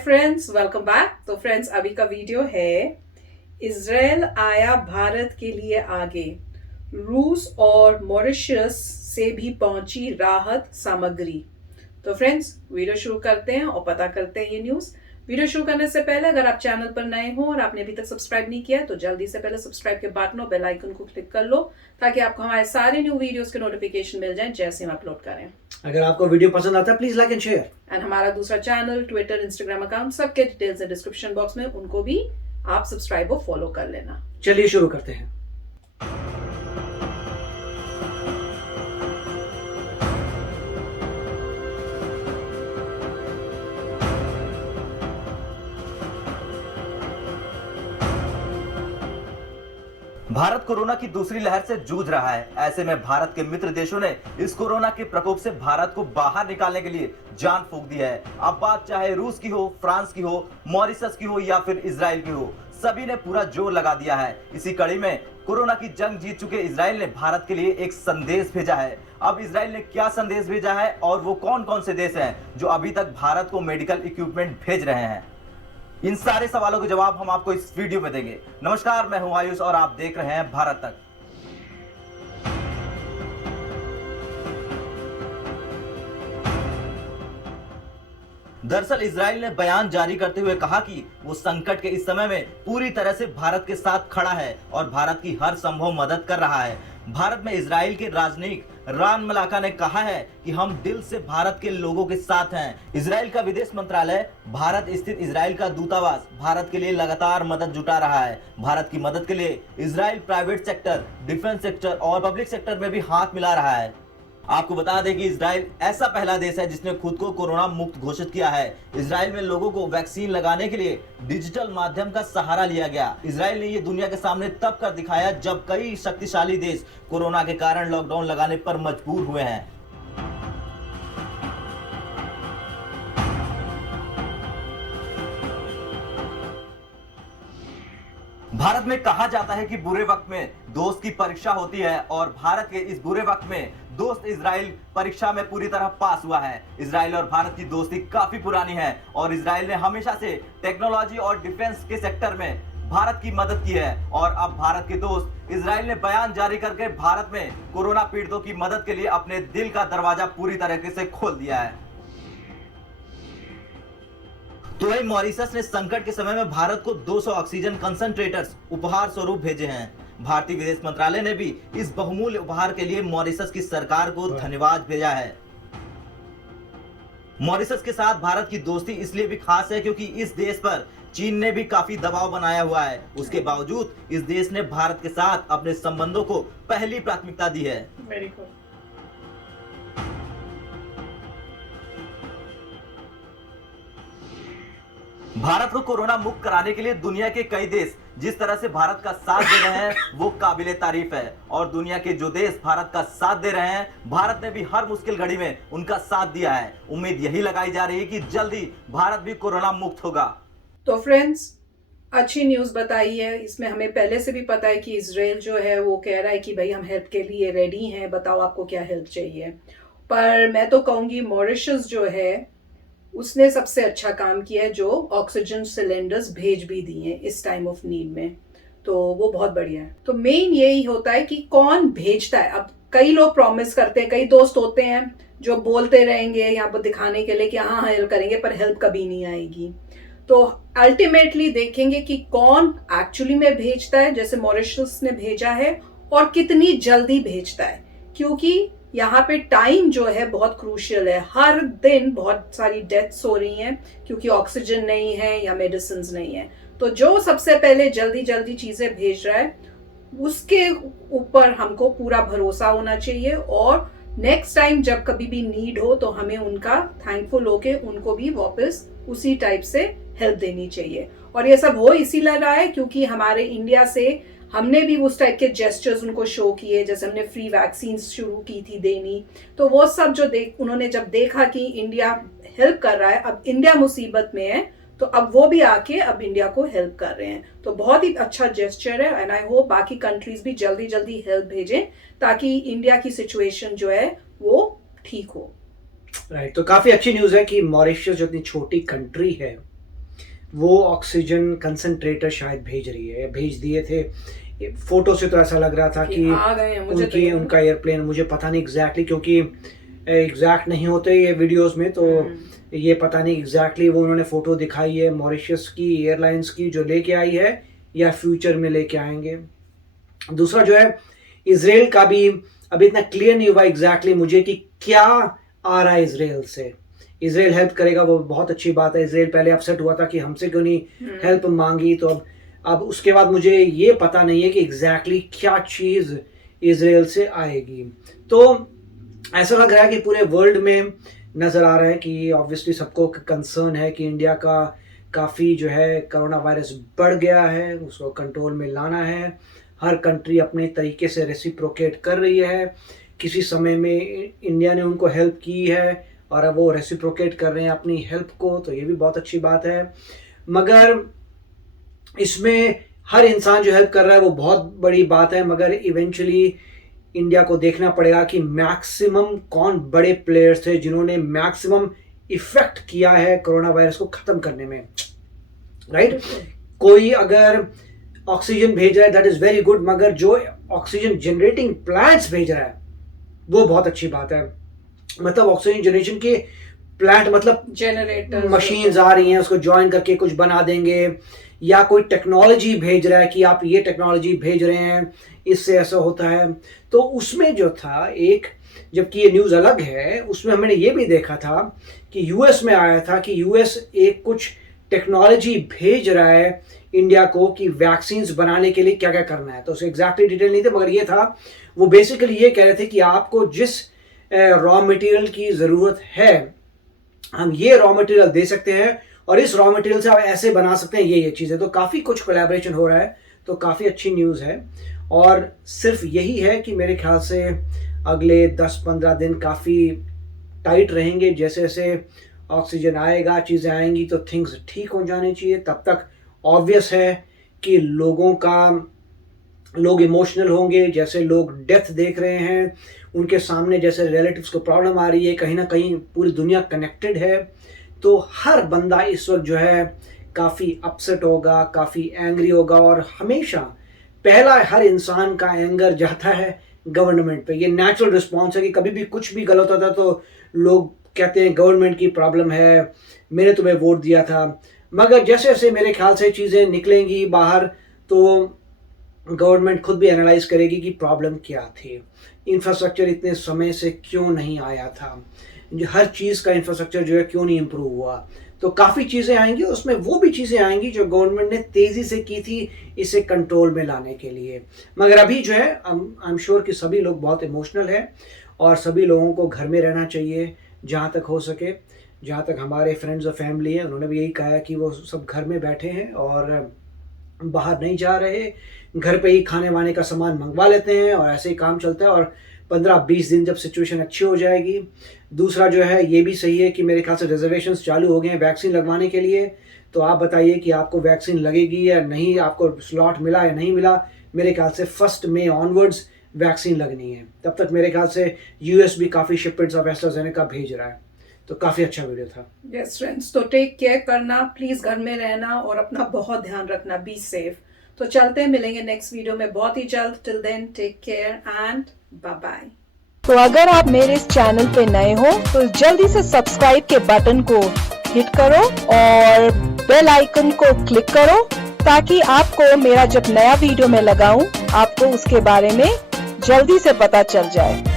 Friends, welcome back. तो friends, अभी का वीडियो है इजराइल आया भारत के लिए आगे, रूस और मॉरिशस से भी पहुंची राहत सामग्री। तो फ्रेंड्स, वीडियो शुरू करते हैं और पता करते हैं ये न्यूज़। वीडियो शुरू करने से पहले अगर आप चैनल पर नए हो और आपने अभी तक सब्सक्राइब नहीं किया तो जल्दी से पहले सब्सक्राइब के बटन और बेल आइकन को क्लिक कर लो ताकि आपको हमारे सारे न्यू वीडियोस के नोटिफिकेशन मिल जाएं जैसे हम अपलोड करें। अगर आपको वीडियो पसंद आता है please like and share. And हमारा दूसरा चैनल, ट्विटर, इंस्टाग्राम अकाउंट, सबके डिटेल्स है डिस्क्रिप्शन बॉक्स में, उनको भी आप सब्सक्राइब और फॉलो कर लेना। चलिए शुरू करते हैं। भारत कोरोना की दूसरी लहर से जूझ रहा है। ऐसे में भारत के मित्र देशों ने इस कोरोना के प्रकोप से भारत को बाहर निकालने के लिए जान फूंक दी है। अब बात चाहे रूस की हो, फ्रांस की हो, मॉरिशस की हो या फिर इजराइल की हो, सभी ने पूरा जोर लगा दिया है। इसी कड़ी में कोरोना की जंग जीत चुके इजराइल ने भारत के लिए एक संदेश भेजा है। अब इजराइल ने क्या संदेश भेजा है और वो कौन कौन से देश हैं जो अभी तक भारत को मेडिकल इक्विपमेंट भेज रहे हैं, इन सारे सवालों के जवाब हम आपको इस वीडियो में देंगे। नमस्कार, मैं हूं आयुष और आप देख रहे हैं भारत तक। दरअसल इजराइल ने बयान जारी करते हुए कहा कि वो संकट के इस समय में पूरी तरह से भारत के साथ खड़ा है और भारत की हर संभव मदद कर रहा है। भारत में इजराइल के राजनयिक रान मलाका ने कहा है कि हम दिल से भारत के लोगों के साथ हैं। इजराइल का विदेश मंत्रालय भारत स्थित इजराइल का दूतावास भारत के लिए लगातार मदद जुटा रहा है। भारत की मदद के लिए Israel private sector, defence sector और पब्लिक सेक्टर में भी हाथ मिला रहा है। आपको बता दें कि इजराइल ऐसा पहला देश है जिसने खुद को कोरोना मुक्त घोषित किया है। इजराइल में लोगों को वैक्सीन लगाने के लिए डिजिटल माध्यम का सहारा लिया गया। इजराइल ने ये दुनिया के सामने तब कर दिखाया जब कई शक्तिशाली देश कोरोना के कारण लॉकडाउन लगाने पर मजबूर हुए हैं। भारत में कहा जाता है कि बुरे वक्त में दोस्त की परीक्षा होती है और भारत के इस बुरे वक्त में दोस्त इजराइल परीक्षा में पूरी तरह पास हुआ है। इजराइल और भारत की दोस्ती काफी पुरानी है और इजराइल ने हमेशा से टेक्नोलॉजी और डिफेंस के सेक्टर में भारत की मदद की है। और अब भारत के दोस्त इजराइल ने बयान जारी करके भारत में कोरोना पीड़ितों की मदद के लिए अपने दिल का दरवाजा पूरी तरीके से खोल दिया है। तो वही मॉरिशस ने संकट के समय में भारत को 200 ऑक्सीजन कंसंट्रेटर्स उपहार स्वरूप भेजे हैं। भारतीय विदेश मंत्रालय ने भी इस बहुमूल्य उपहार के लिए मॉरिशस की सरकार को धन्यवाद भेजा है। मॉरिशस के साथ भारत की दोस्ती इसलिए भी खास है क्योंकि इस देश पर चीन ने भी काफी दबाव बनाया हुआ है। उसके बावजूद इस देश ने भारत के साथ अपने संबंधों को पहली प्राथमिकता दी है। Very good. भारत को कोरोना मुक्त कराने के लिए दुनिया के कई देश जिस तरह से भारत का साथ दे रहे हैं वो काबिले तारीफ है। और दुनिया के जो देश भारत का साथ दे रहे हैं, भारत ने भी हर मुश्किल घड़ी में उनका साथ दिया है। उम्मीद यही लगाई जा रही है कि जल्दी भारत भी कोरोना मुक्त होगा। तो फ्रेंड्स, अच्छी न्यूज़ बताई है। इसमें हमें पहले से भी पता है कि इजराइल जो है वो कह रहा है कि भाई हम हेल्प के लिए रेडी हैं, बताओ आपको क्या हेल्प चाहिए। पर मैं तो कहूँगी मॉरिशस जो है उसने सबसे अच्छा काम किया है, जो ऑक्सीजन सिलेंडर्स भेज भी दिए हैं इस टाइम ऑफ नीड में, तो वो बहुत बढ़िया है। तो मेन यही होता है कि कौन भेजता है। अब कई लोग प्रॉमिस करते हैं, कई दोस्त होते हैं जो बोलते रहेंगे यहाँ पर दिखाने के लिए कि हाँ हेल्प करेंगे, पर हेल्प कभी नहीं आएगी। तो अल्टीमेटली देखेंगे कि कौन एक्चुअली में भेजता है, जैसे मॉरिशस ने भेजा है, और कितनी जल्दी भेजता है, क्योंकि यहाँ पे टाइम जो है बहुत क्रूशियल है। हर दिन बहुत सारी डेथ्स हो रही हैं क्योंकि ऑक्सीजन नहीं है या मेडिसिन नहीं है। तो जो सबसे पहले जल्दी जल्दी चीजें भेज रहा है उसके ऊपर हमको पूरा भरोसा होना चाहिए, और नेक्स्ट टाइम जब कभी भी नीड हो तो हमें उनका थैंकफुल होके उनको भी वापस उसी टाइप से हेल्प देनी चाहिए। और ये सब हो इसीलिए रहा है क्योंकि हमारे इंडिया से हमने भी उस टाइप के जेस्चर्स उनको शो किए, जैसे हमने फ्री वैक्सीन शुरू की थी देनी। तो वो सब जो उन्होंने जब देखा कि इंडिया हेल्प कर रहा है, अब इंडिया मुसीबत में है, तो अब वो भी आके अब इंडिया को हेल्प कर रहे हैं। तो बहुत ही अच्छा जेस्चर है एंड आई होप बाकी कंट्रीज भी जल्दी जल्दी हेल्प भेजें ताकि इंडिया की सिचुएशन जो है वो ठीक हो। राइट, तो काफी अच्छी न्यूज है कि मॉरिशस जो इतनी छोटी कंट्री है वो ऑक्सीजन कंसंट्रेटर शायद भेज रही है, भेज दिए थे। फोटो से तो ऐसा लग रहा था कि आ गए हैं, मुझे तो उनका एयरप्लेन, मुझे पता नहीं एग्जैक्टली, क्योंकि एग्जैक्ट नहीं होते ये वीडियोस में, तो ये पता नहीं एग्जैक्टली वो उन्होंने फोटो दिखाई है मॉरिशस की एयरलाइंस की जो लेके आई है या फ्यूचर में लेके आएंगे। दूसरा जो है इजराइल का भी अभी इतना क्लियर नहीं हुआ एग्जैक्टली मुझे कि क्या आ रहा है इजराइल से। इजराइल हेल्प करेगा वो बहुत अच्छी बात है। इजराइल पहले अपसेट हुआ था कि हमसे क्यों नहीं हेल्प मांगी, तो अब उसके बाद मुझे ये पता नहीं है कि एग्जैक्टली क्या चीज़ इजराइल से आएगी। तो ऐसा लग रहा है कि पूरे वर्ल्ड में नज़र आ रहा है कि ऑब्वियसली सबको कंसर्न है कि इंडिया का काफ़ी जो है कोरोना वायरस बढ़ गया है, उसको कंट्रोल में लाना है। हर कंट्री अपने तरीके से रेसिप्रोकेट कर रही है। किसी समय में इंडिया ने उनको हेल्प की है और अब वो रेसिप्रोकेट कर रहे हैं अपनी हेल्प को, तो ये भी बहुत अच्छी बात है। मगर इसमें हर इंसान जो हेल्प कर रहा है वो बहुत बड़ी बात है, मगर इवेंचुअली इंडिया को देखना पड़ेगा कि मैक्सिमम कौन बड़े प्लेयर्स थे जिन्होंने मैक्सिमम इफेक्ट किया है कोरोना वायरस को ख़त्म करने में, राइट? कोई अगर ऑक्सीजन भेज रहा है दैट इज़ वेरी गुड, मगर जो ऑक्सीजन जनरेटिंग प्लांट्स भेज रहा है वो बहुत अच्छी बात है। मतलब ऑक्सीजन जनरेशन के प्लांट, मतलब जनरेटर मशीन्स आ रही हैं, उसको ज्वाइन करके कुछ बना देंगे, या कोई टेक्नोलॉजी भेज रहा है कि आप ये टेक्नोलॉजी भेज रहे हैं इससे ऐसा होता है। तो उसमें जो था एक, जबकि ये न्यूज़ अलग है, उसमें हमने ये भी देखा था कि यूएस में आया था कि यूएस एक कुछ टेक्नोलॉजी भेज रहा है इंडिया को कि वैक्सीन्स बनाने के लिए क्या क्या करना है। तो उसे एग्जैक्टली डिटेल नहीं थे, मगर ये था, वो बेसिकली ये कह रहे थे कि आपको जिस रॉ मटेरियल की ज़रूरत है हम ये रॉ मटेरियल दे सकते हैं और इस रॉ मटेरियल से आप ऐसे बना सकते हैं ये चीज़ें। तो काफ़ी कुछ कोलैबोरेशन हो रहा है, तो काफ़ी अच्छी न्यूज़ है। और सिर्फ यही है कि मेरे ख्याल से अगले 10-15 दिन काफ़ी टाइट रहेंगे। जैसे जैसे ऑक्सीजन आएगा, चीज़ें आएंगी, तो थिंग्स ठीक हो जाने चाहिए। तब तक ऑब्वियस है कि लोग इमोशनल होंगे। जैसे लोग डेथ देख रहे हैं उनके सामने, जैसे रिलेटिव्स को प्रॉब्लम आ रही है, कहीं ना कहीं पूरी दुनिया कनेक्टेड है, तो हर बंदा इस वक्त जो है काफ़ी अपसेट होगा, काफ़ी एंग्री होगा। और हमेशा पहला हर इंसान का एंगर जाता है गवर्नमेंट पे। ये नेचुरल रिस्पॉन्स है कि कभी भी कुछ भी गलत होता है तो लोग कहते हैं गवर्नमेंट की प्रॉब्लम है, मैंने तुम्हें वोट दिया था। मगर जैसे जैसे मेरे ख्याल से चीज़ें निकलेंगी बाहर, तो गवर्नमेंट खुद भी एनालाइज करेगी कि प्रॉब्लम क्या थी, इंफ्रास्ट्रक्चर इतने समय से क्यों नहीं आया था, हर चीज़ का इंफ्रास्ट्रक्चर जो है क्यों नहीं इम्प्रूव हुआ। तो काफ़ी चीज़ें आएंगी, उसमें वो भी चीज़ें आएंगी जो गवर्नमेंट ने तेज़ी से की थी इसे कंट्रोल में लाने के लिए। मगर अभी जो है आई एम श्योर कि सभी लोग बहुत इमोशनल हैं और सभी लोगों को घर में रहना चाहिए जहाँ तक हो सके। जहाँ तक हमारे फ्रेंड्स और फैमिली हैं उन्होंने भी यही कहा है कि वो सब घर में बैठे हैं और बाहर नहीं जा रहे, घर पे ही खाने वाने का सामान मंगवा लेते हैं और ऐसे ही काम चलता है। और 15-20 दिन जब सिचुएशन अच्छी हो जाएगी। दूसरा जो है ये भी सही है कि मेरे ख्याल से रिजर्वेशंस चालू हो गए हैं वैक्सीन लगवाने के लिए। तो आप बताइए कि आपको वैक्सीन लगेगी या नहीं, आपको स्लॉट मिला या नहीं मिला। मेरे ख्याल से 1 मई ऑनवर्ड्स वैक्सीन लगनी है। तब तक मेरे ख्याल से यूएस भी काफ़ी शिपमेंट्स ऑफ एस्ट्राजेनेका भेज रहा है। तो काफ़ी अच्छा वीडियो था। यस फ्रेंड्स, तो टेक केयर करना, प्लीज़ घर में रहना और अपना बहुत ध्यान रखना, बी सेफ। तो चलते हैं, मिलेंगे नेक्स्ट वीडियो में बहुत ही जल्द। Till then take care and bye bye. तो अगर आप मेरे इस चैनल पे नए हो तो जल्दी से सब्सक्राइब के बटन को हिट करो और बेल आइकन को क्लिक करो ताकि आपको मेरा जब नया वीडियो मैं लगाऊं आपको उसके बारे में जल्दी से पता चल जाए।